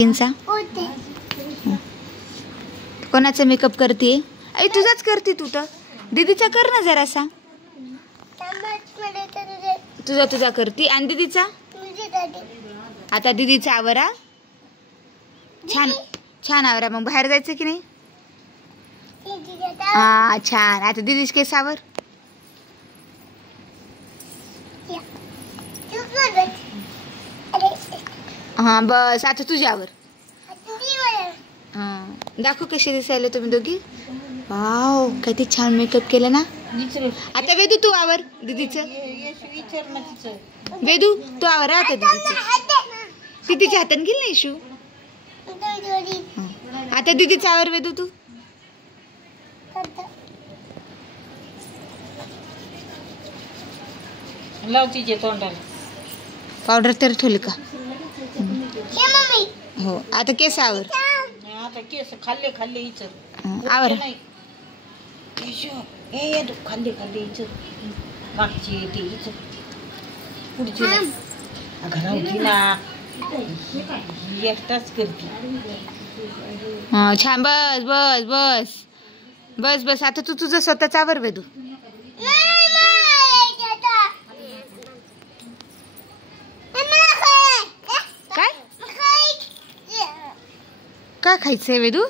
इंचा कोणाचा मेकअप करते? आई तुझाच करते तू तर. दीदीचा कर ना जरासा. तुझा तुझा करती आणि दीदीचा. आता दीदीचा आवरा. छान छान आवरा. मग बाहेर जायचं की नाही? हा छान. आता दीदीच केस आवर. हा बस आता तुझ्यावर. दाखव कशी दिसायला तुम्ही दोघी. वाव किती छान मेकअप केलं ना. आता वेदू तू आवर दीदीचं. वेदू तू आवर आता दीदीचं. दीदीच्या हाताने गेल ना इशू. आता दीदीचं आवर वेदू तू. लावतीचे तोंडाला पावडर तर ठेवली का? हो आता केस आवर. आता केस खाल्ले खाल्ले इचर आवर. खाल्ले खाल्ले इचर मागची येते इचर पुढची घरावती ना एकटाच करते. हा छान. बस बस बस बस बस. आता तू तुझं स्वतःच आवर वेदू. काय काय खायचंय वेदू?